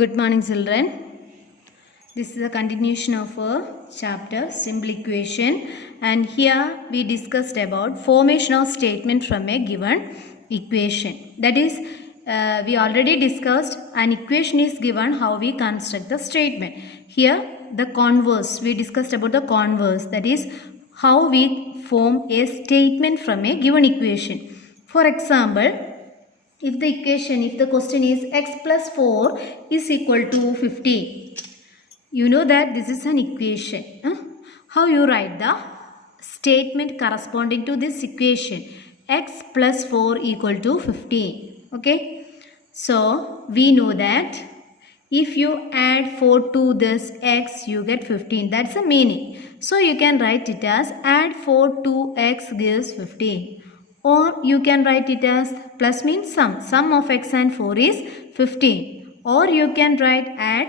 Good morning, children. This is a continuation of our chapter simple equation, and here we discussed about formation of statement from a given equation. That is, we already discussed an equation is given, how we construct the statement. Here the converse, we discussed about the converse, that is how we form a statement from a given equation. For example, if the question is x plus 4 is equal to 15, you know that this is an equation. How you write the statement corresponding to this equation? X plus 4 equal to 15. Okay. So we know that if you add 4 to this x, you get 15. That's the meaning. So you can write it as add 4 to x gives 15. Or you can write it as plus means sum. Sum of x and 4 is 15. Or you can write add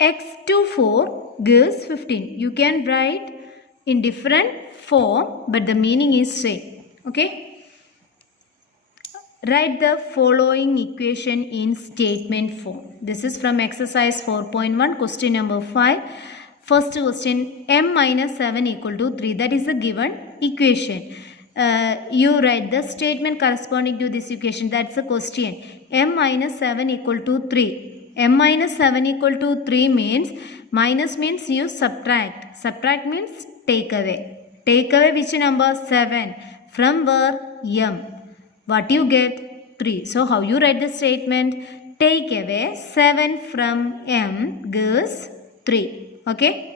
x to 4 gives 15. You can write in different form, but the meaning is same. Okay. Write the following equation in statement form. This is from exercise 4.1, question number 5. First question, m minus 7 equal to 3. That is the given equation. You write the statement corresponding to this equation. That's the question. M minus 7 equal to 3. M minus 7 equal to 3 means, minus means you subtract. Subtract means take away. Take away which number? 7. From where? M. What you get? 3. So how you write the statement? Take away 7 from M gives 3. Okay.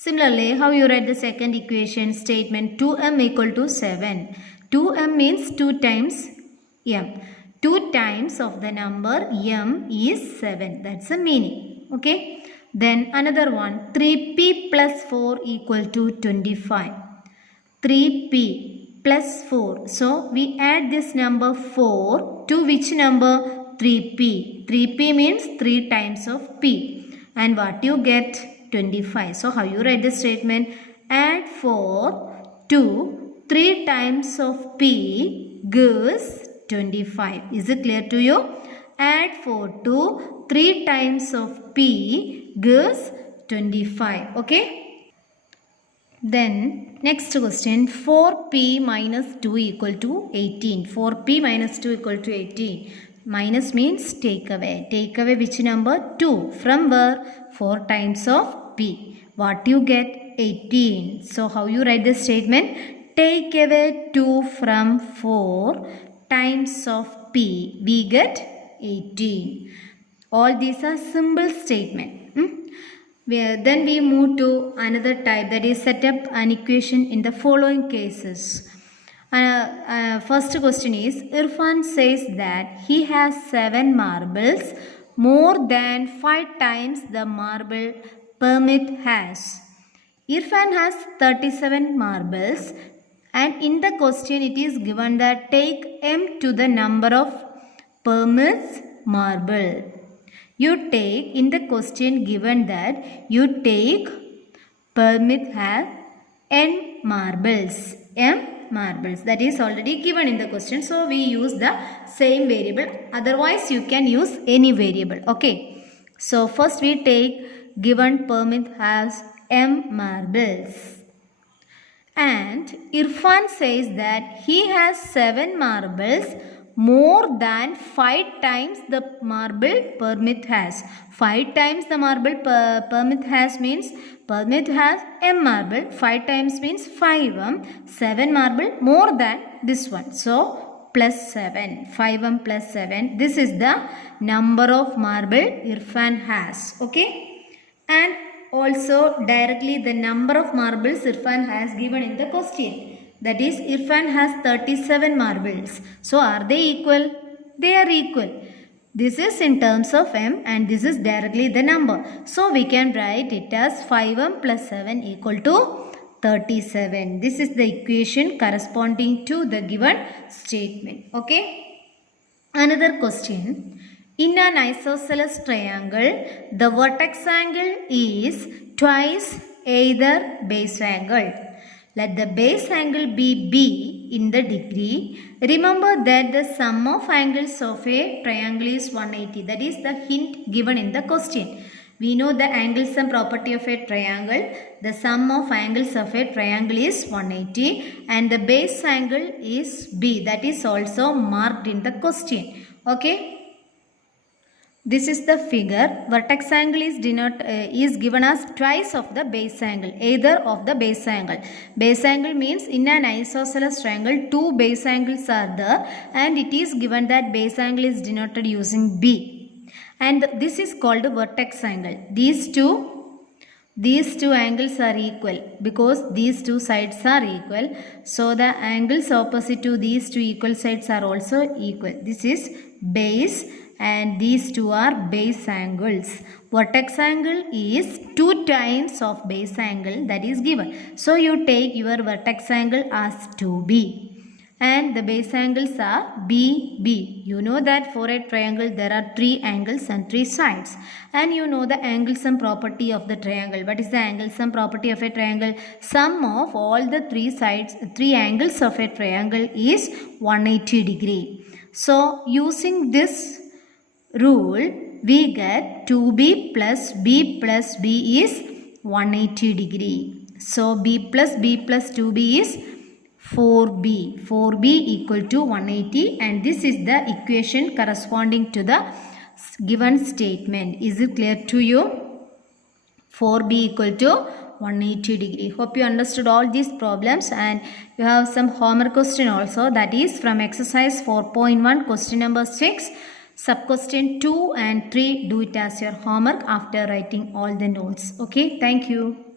Similarly, how you write the second equation statement? 2m equal to 7. 2m means 2 times m. 2 times of the number m is 7. That's the meaning. Okay. Then another one. 3p plus 4 equal to 25. 3p plus 4. So we add this number 4 to which number? 3p. 3p means 3 times of p. And what you get? 25. So how you write the statement? Add 4 to 3 times of p gives 25. Is it clear to you? Add 4 to 3 times of p gives 25. Okay. Then next question, 4p minus 2 equal to 18. 4p minus 2 equal to 18. Minus means take away. Take away which number? 2. From where? 4 times of p. What you get? 18. So how you write this statement? Take away 2 from 4 times of p. We get 18. All these are simple statement. Then we move to another type, that is set up an equation in the following cases. First question is, Irfan says that he has 7 marbles, more than 5 times the marble Permit has. Irfan has 37 marbles, and in the question it is given that take m to the number of Permit's marble. You take, in the question given that you take Permit have n marbles. M marbles. That is already given in the question. So we use the same variable. Otherwise you can use any variable. Okay. So first we take given Permit has m marbles. And Irfan says that he has 7 marbles, more than 5 times the marble Permit has. 5 times the marble Permit has means Permit has m marble. 5 times means 5m. 7 marble more than this one. So plus 7. 5m plus 7. This is the number of marble Irfan has. Okay. And also directly the number of marbles Irfan has given in the question. That is, Irfan has 37 marbles. So are they equal? They are equal. This is in terms of m and this is directly the number. So we can write it as 5m plus 7 equal to 37. This is the equation corresponding to the given statement. Okay. Another question. In an isosceles triangle, the vertex angle is twice either base angle. Let the base angle be B in the degree, remember that the sum of angles of a triangle is 180. That is the hint given in the question. We know the angle sum property of a triangle. The sum of angles of a triangle is 180 and the base angle is B. That is also marked in the question. Okay. This is the figure. Vertex angle is given as twice of the base angle, either of the base angle. Base angle means in an isosceles triangle, two base angles are there and it is given that base angle is denoted using B. And this is called vertex angle. These two angles are equal because these two sides are equal. So the angles opposite to these two equal sides are also equal. This is base and these two are base angles. Vertex angle is 2 times of base angle that is given. So you take your vertex angle as 2b. And the base angles are BB. You know that for a triangle there are 3 angles and 3 sides. And you know the angle sum property of the triangle. What is the angle sum property of a triangle? Sum of all the 3 angles of a triangle is 180 degree. So using this rule, we get 2b plus b plus b is 180 degree. So b plus 2b is 4b. 4b equal to 180 and this is the equation corresponding to the given statement. Is it clear to you? 4b equal to 180 degree. Hope you understood all these problems and you have some homework question also, that is from exercise 4.1 question number 6. Sub question 2 and 3, do it as your homework after writing all the notes. Okay, thank you.